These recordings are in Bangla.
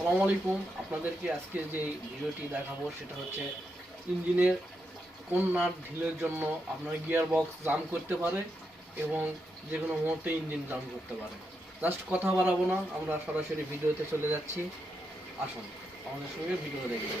আসসালামু আলাইকুম। আপনাদেরকে আজকে যে ভিডিওটি দেখাবো সেটা হচ্ছে ইঞ্জিনের কোন নাট ঢিলের জন্য আপনার গিয়ার বক্স জাম করতে পারে এবং যে কোনো মুহূর্তে ইঞ্জিন জাম করতে পারে। জাস্ট কথা বাড়াবো না, আমরা সরাসরি ভিডিওতে চলে যাচ্ছি। আসুন, আমাদের সঙ্গে ভিডিও দেখবেন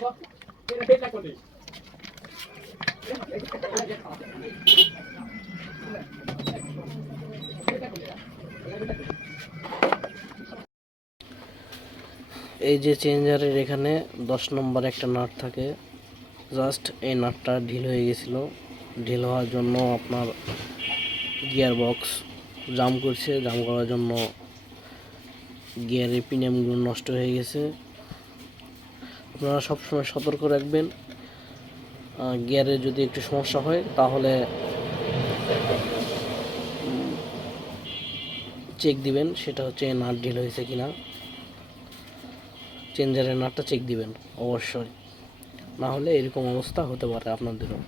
এই যে চেঞ্জারের এখানে দশ নম্বর একটা নাট থাকে। জাস্ট এই নাটটা ঢিল হয়ে গেছিল। ঢিল হওয়ার জন্য আপনার গিয়ার বক্স জাম করছে। জাম করার জন্য গিয়ারের পিনিয়ামগুলো নষ্ট হয়ে গেছে। আপনারা সবসময় সতর্ক রাখবেন। গিয়ারে যদি একটু সমস্যা হয়, তাহলে চেক দিবেন, সেটা হচ্ছে নাট ঢিল হয়েছে কি না চেঞ্জারের নাটটা চেক দিবেন, অবশ্যই। না হলে এরকম অবস্থা হতে পারে আপনাদেরও।